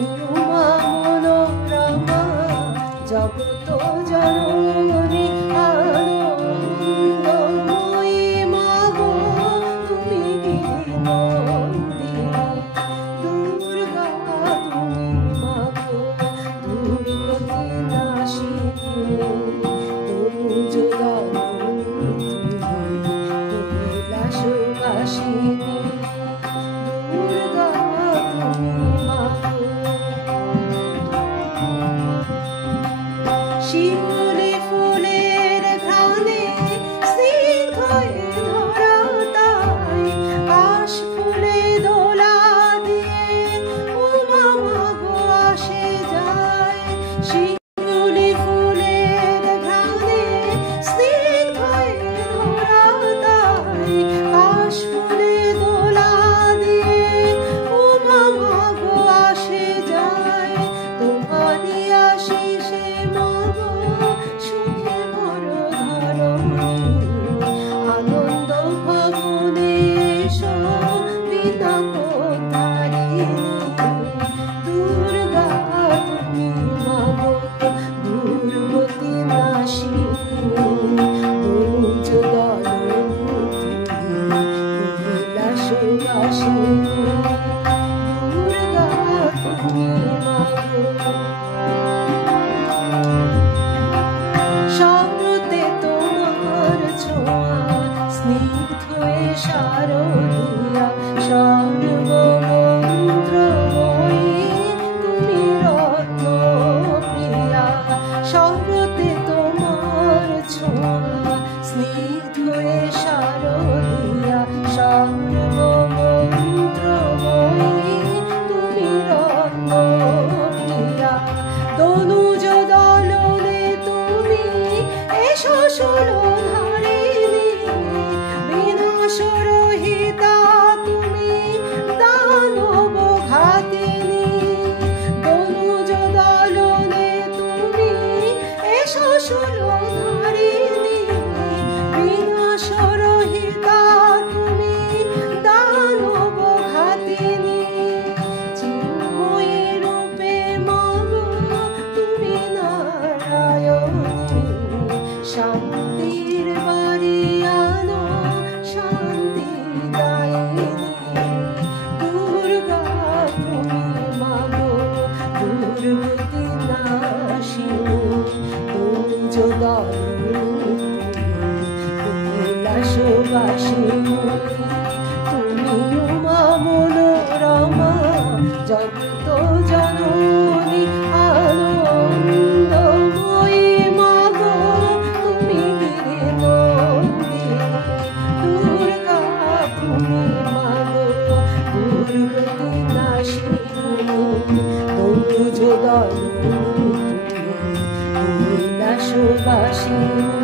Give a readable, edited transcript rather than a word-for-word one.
উমা মনোরমা জগত জননী আনন্দময়ী মাগো তুমি গিরিনন্দিনী দুর্গা তুমি মাগো দুর্গতি নাশিনী তনুজদানু তুমি কৈলাসবাসিনী দুর্গা তুমি মাগো শিউলি ফুলের ঘ্রাণে স্নিগ্ধ হয়ে ধরা তাই কাশ ফুলে দোলা দিয়ে উমা মাগো আসে যায় শিউলি ফুলের ঘ্রাণে স্নিগ্ধ হয়ে ধরা তাই কাশ ফুলে দোলা দিয়ে উমা মাগো আসে যায় তোমারই আশিসে মাগো সুখে বড় ধরণী আনন্দ ভবনে এসো বিনা কোতারিণী দুর্গা তুমি মাগো দুর্গতি নাশিনী তনুজদানু তুমি কৈলাসবাসিনী দুর্গা তুমি মাগো শরতে তোমার ছোঁয়া স্নিগ্ধ শারদিয়া সর্বমন্ত্রময়ী তুমি রত্নপ্রিয়া শরতে তোমার ছোঁয়া স্নিগ্ধ শারদিয়া সর্বমন্ত্রময়ী তুমি রত্নপ্রিয়া তনুজ দলনে তুমি এসো ষোলধারিণী বিনাশরহিতা তুমি দানব ঘাতিনী তনুজ দলনে তুমি এসো ষোলধারিণী বিনাশরহিতা তুমি দানব ঘাতিনী চিন্ময়ী রূপে মাগো তুমি নারায়ণী শান্তির বাড়ি আনো শান্তিদায়িনী দুর্গা তুমি মাগো দুর্গতি নাশিনী তনুজদানু তুমি কৈলাসবাসিনী তুমি উমা মনোরমা জগত জননী আনন্দময়ী মাগো তুমি গিরিনন্দিনী দুর্গা তুমি মাগো দুর্গতি নাশিনী তনুজদানু তুমি কৈলাসবাসিনী